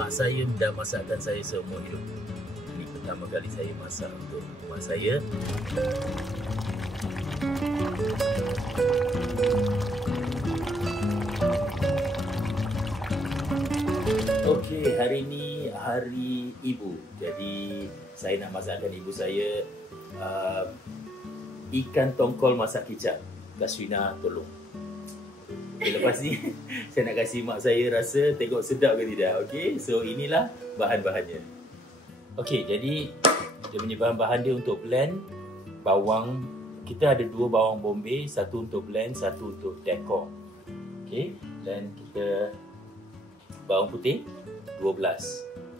mak saya dah masakkan saya seumur hidup. Ini pertama kali saya masak untuk mak saya. Okey, hari ini hari ibu. Jadi saya nak masakkan ibu saya ikan tongkol masak kicap. Kaswina tolong. Okay, lepas ni saya nak kasih mak saya rasa tengok sedap ke tidak. Okey, so inilah bahan-bahannya. Okey, jadi dia punya bahan-bahan dia untuk blend bawang. Kita ada 2 bawang bombay, satu untuk blend, satu untuk dekor. Okey, dan kita bawang putih 12.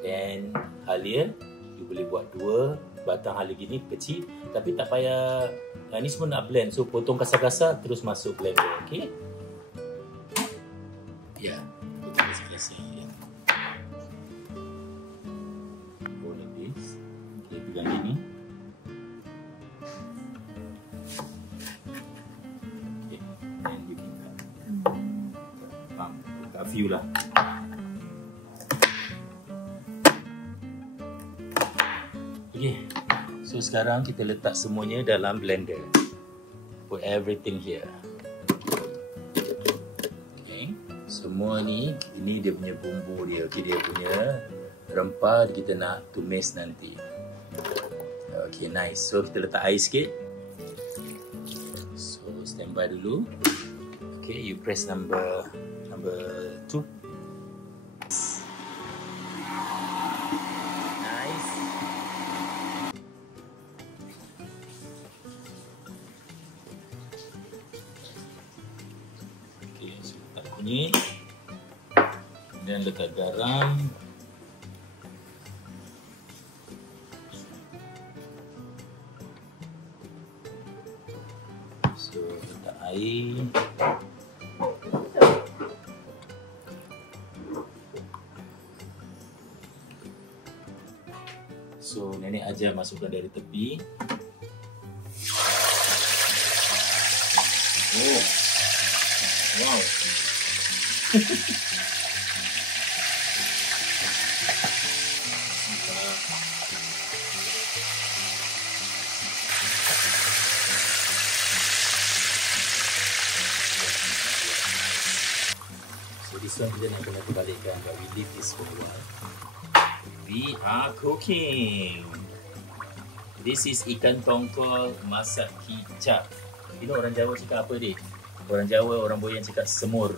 Dan halia you boleh buat 2 batang halia gini kecil, tapi tak payah. Ni semua nak blend, so potong kasar-kasar terus masuk blender. Okey. Ya, potong kasar-kasar ya. All of this. Okey, pegang ini. Okey, and you can cut. Cut few lah. Okay, so sekarang kita letak semuanya dalam blender. Put everything here. Okay, semua ni, ini dia punya bumbu dia. Okay, dia punya rempah kita nak tumis nanti. Okay, nice. So kita letak air sikit. So standby dulu. Okay, you press number 2. Ni dan letak garam, so letak air, so nenek ajar masukkan dari tepi. Oh, wow. So this one kita nak kena terbalikkan, but we leave this for a while. We are cooking. This is ikan tongkol masak kicap. You know orang Jawa cakap apa dia? Orang Jawa, orang Boyan cakap semur.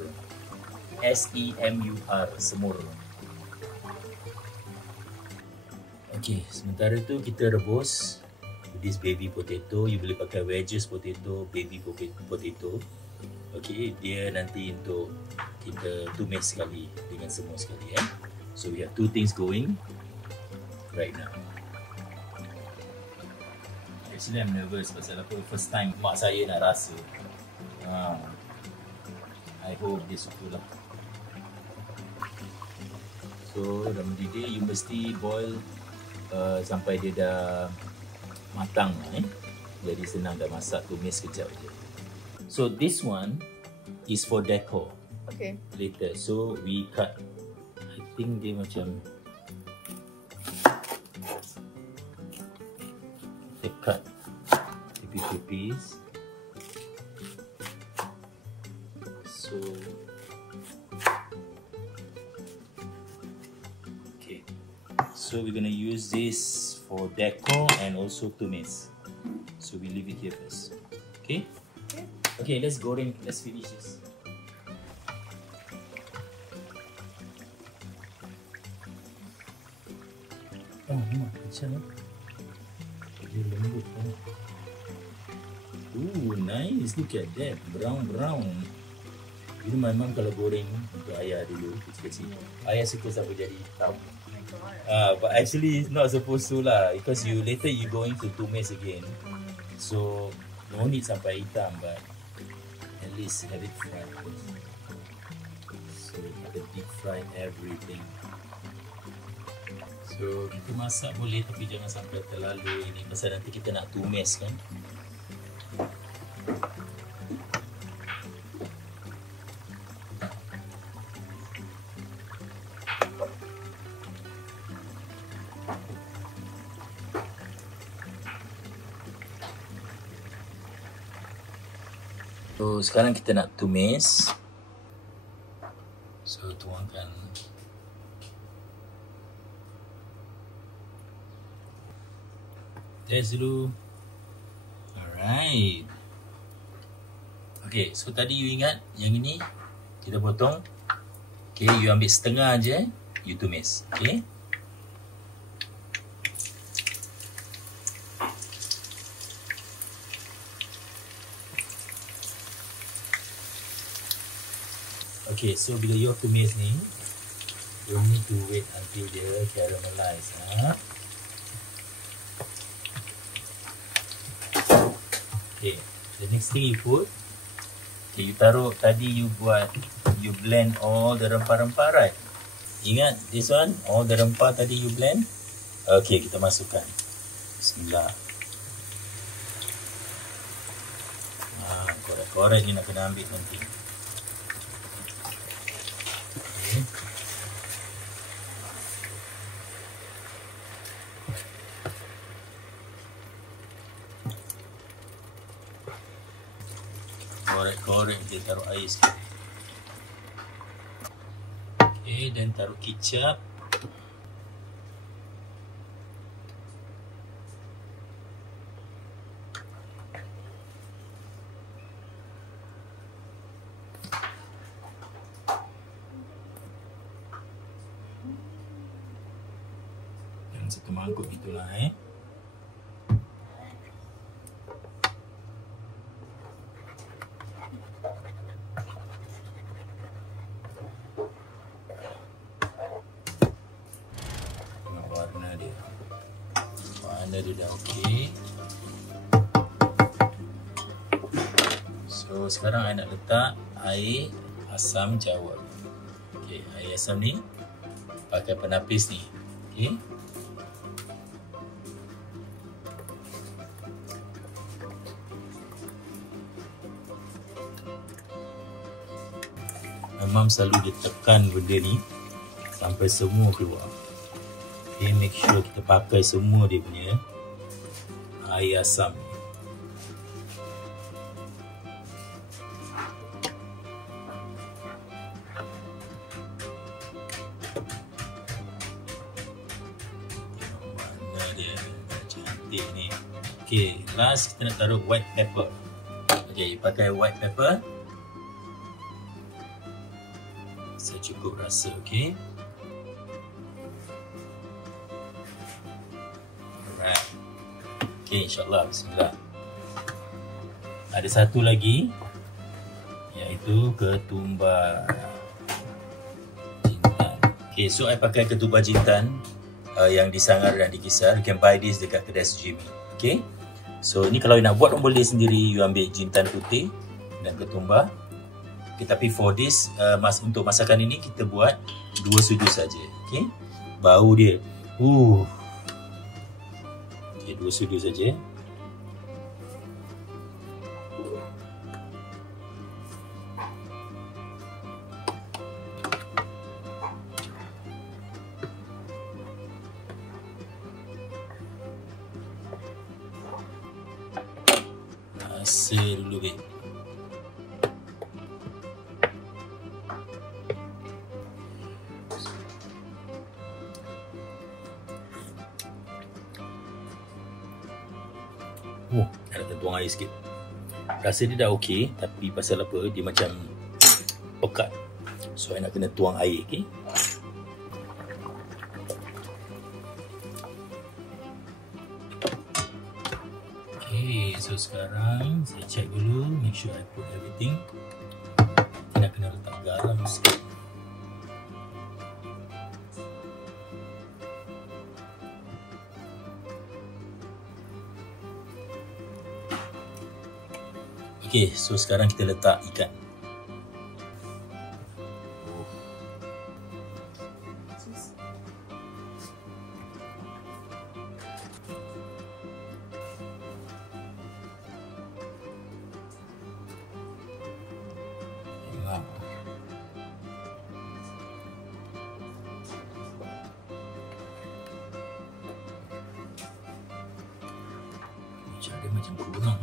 S-E-M-U-R, semur. Okay, sementara tu kita rebus this baby potato. You boleh pakai wedges potato, baby potato. Okay, dia nanti untuk kita tumis sekali dengan semua sekali. So we have 2 things going right now. Actually I'm nervous pasal apa, first time mak saya nak rasa. I hope dia suka lah. So dah mendidih, you mesti boil sampai dia dah matang lah, Jadi senang dah masak, tumis kejap je. So this one is for decor. Okay. Later, so we cut. I think dia macam they cut tipis-tipis. So okay, so we're gonna use this for decor and also tumis. So we leave it here first. Okay. Okay, let's goreng. Let's finish this. Oh, macam dia lembut. Ooh, nice. Look at that. Brown. You know my mom kalau goreng untuk ayah dulu kecil-kecil, ayah suka sampai jadi hitam. But actually it's not supposed to lah, because you later you going to tumis again. So no need sampai hitam, but at least have it fried. So kita deep fry everything. So kita masak boleh, tapi jangan sampai terlalu ini, pasal nanti kita nak tumis kan. So sekarang kita nak tumis. So tuangkan test dulu. Alright. Okay, so tadi you ingat yang ini kita potong. Okay, you ambil setengah aja, you tumis. Okay. Okay, so bila you tumis ni, you need to wait until dia caramelize. Okay, the next thing you put, okay, you taruh tadi you blend all the rempah-rempah, right? Ingat this one, all the rempah tadi you blend. Okay, kita masukkan. Bismillah. Korek-korek ni nak kena ambil nanti. Okay. Korek-korek dia, taruh air sikit. Okay, dan taruh kicap. Dan satu mangkuk gitulah Warna dia dah okey. So sekarang I nak letak air asam jawa. Okey, air asam ni pakai penapis ni. Okey. Memang selalu dia tekan benda ni sampai semua keluar. Okay, make sure kita pakai semua dia punya air asam ni. Warna dia cantik ni. Okay, last kita nak taruh white pepper. Okay, pakai white pepper secukup rasa, okay. Alright. Okay, insyaAllah. Bismillah. Ada satu lagi, iaitu ketumbar jintan. Okay, so I pakai ketumbar jintan yang disangar dan dikisar. You can buy this dekat kedai Sujimi. Okay. So ni kalau you nak buat boleh sendiri, you ambil jintan putih dan ketumbar. Okay, tapi for this, untuk masakan ini kita buat 2 sudu saja. Okay. Bau dia. Okay, 2 sudu saja. Rasa dulu, babe. Nak tuang air sikit. Rasa dia dah okey, tapi pasal apa, dia macam pekat. So, I nak kena tuang air, okey. Okay, so sekarang saya check dulu, make sure I put everything. Kita nak kena letak garam sikit. Okay, so sekarang kita letak ikan. Wow. Macam dia macam kurang.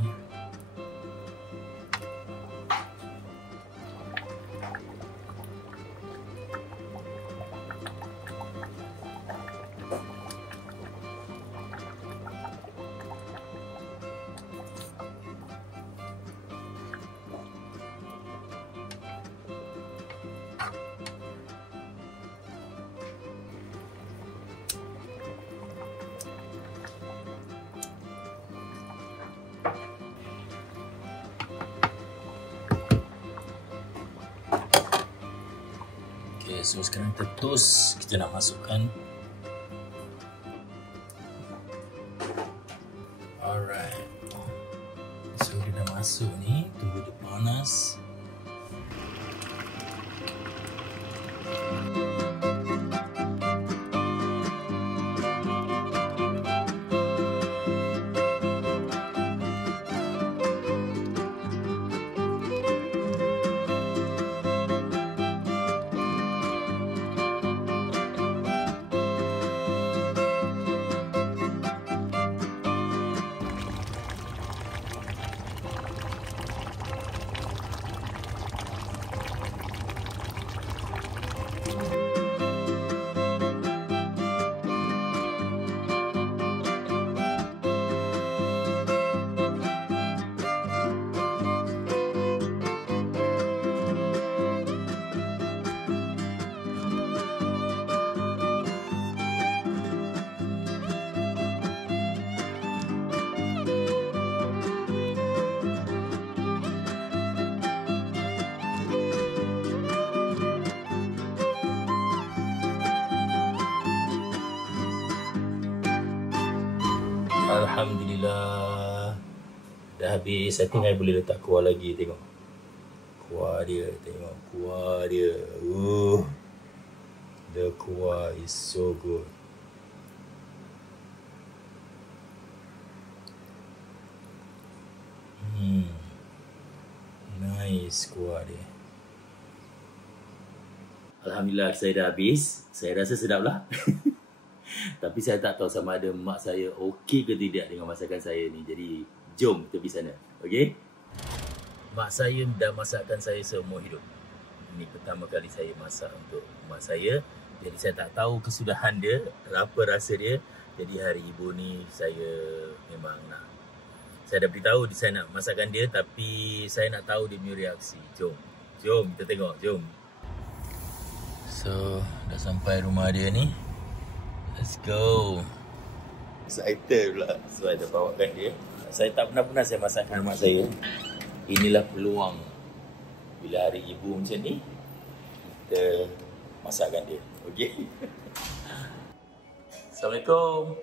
So sekarang kita toast, kita nak masukkan. Alright. So dia dah masuk ni, tunggu dia panas. Alhamdulillah. Dah habis. I think I boleh letak kuah lagi. Tengok kuah dia. Tengok kuah dia. The kuah is so good. Nice kuah dia. Alhamdulillah saya dah habis. Saya rasa sedap lah. Tapi saya tak tahu sama ada mak saya okey ke tidak dengan masakan saya ni. Jadi jom kita pergi sana. Okey? Mak saya dah masakkan saya seumur hidup. Ini pertama kali saya masak untuk mak saya. Jadi saya tak tahu kesudahan dia, apa rasa dia. Jadi hari ibu ni saya memang nak. Saya dah beritahu saya nak masakan dia, tapi saya nak tahu dia punya reaksi. Jom. Jom kita tengok. Jom. So dah sampai rumah dia ni. Let's go. Excited pula. So, I dah bawakan dia. Saya tak pernah saya masakkan mak saya. Inilah peluang. Bila hari ibu macam ni, kita masakkan dia. Okey? Assalamualaikum.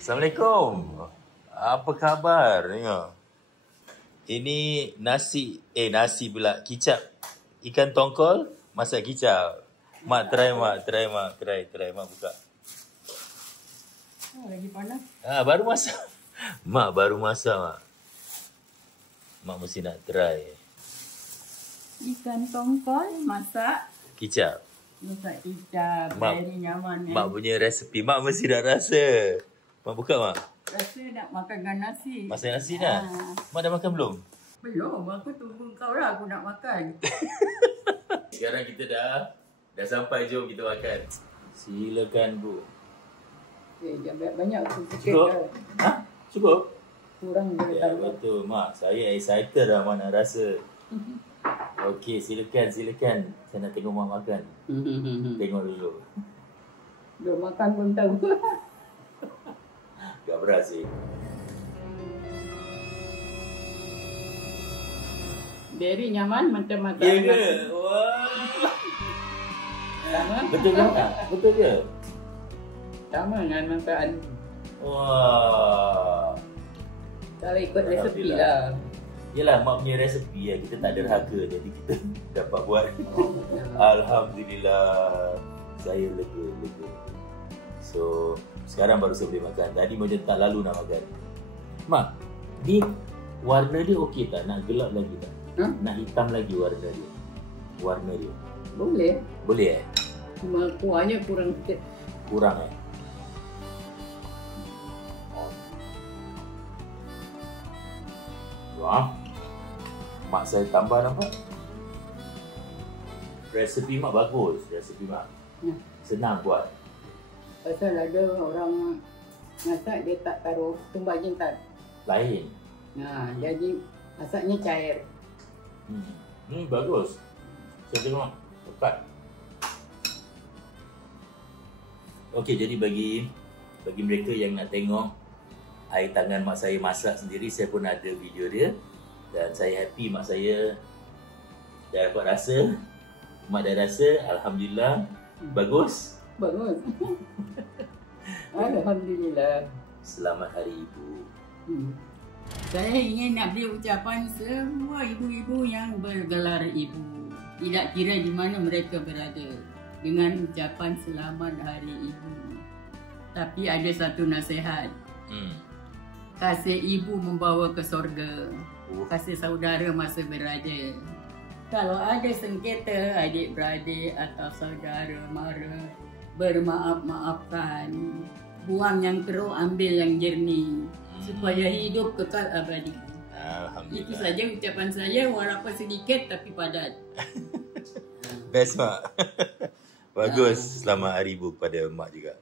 Assalamualaikum. Apa khabar? Tengok. Ini nasi pula. Kicap. Ikan tongkol, masak kicap. Mak, try. Mak buka. Lagi panas. Baru masak. Mak baru masak, Mak. Mak mesti nak try. Ikan tongkol masak Kicap. Masak kicap. Mak, very nyaman. Mak punya resepi. Mak mesti dah rasa. Mak buka, Mak. Rasa nak makan dengan nasi. Masak nasi dah? Mak dah makan belum? Belum. Aku tunggu kau lah. Aku nak makan. Sekarang kita dah sampai. Jom kita makan. Silakan, Bu. Jangan banyak-banyak aku sikit. Cukup? Dah. Cukup? Kurang boleh Ya, tambah. betul, Mak. Saya excited dah Mak nak rasa. Okey, silakan. Saya nak tengok Mak makan. Tengok dulu. Belum makan pun tahu. Tak berhasil. Very nyaman macam makan. Ya ke? Wah. Sama. Betul ke? Betul ke? Sama dengan makan. Wah. Kalau ikut resepi lah. Yelah, Mak punya resepi ya. Kita tak derhaka. Jadi kita dapat buat. Alhamdulillah. Saya lega. So, sekarang baru saya boleh makan. Tadi macam tak lalu nak makan. Mak, ni warna dia okey tak? Nak gelap lagi tak? Nak hitam lagi warna dia? Boleh. Boleh eh? Cuma kuahnya kurang sikit. Kurang eh? Wah. Mak saya tambah nampak. Resepi Mak bagus. Senang buat. Pasal ada orang masak dia tak taruh tumbak jintan. Lain. Jadi masaknya cair. Bagus. Saya tengok tepat. Okey, jadi bagi mereka yang nak tengok air tangan mak saya masak sendiri, saya pun ada video dia. Dan saya happy mak saya dah dapat rasa. Mak dah rasa, Alhamdulillah, bagus. Bagus. Alhamdulillah. Selamat Hari Ibu. Saya ingin nak beri ucapan semua ibu-ibu yang bergelar ibu, tidak kira di mana mereka berada, dengan ucapan Selamat Hari Ibu. Tapi ada satu nasihat. Kasih ibu membawa ke sorga. Kasih saudara masa berada. Kalau ada sengketa adik-beradik atau saudara mara, bermaaf-maafkan. Buang yang teruk, ambil yang jernih, supaya hidup kekal abadi. Alhamdulillah. Itu saja ucapan saya, walaupun sedikit tapi padat. Best, Mak. Bagus. Selamat Hari Ibu kepada Mak juga.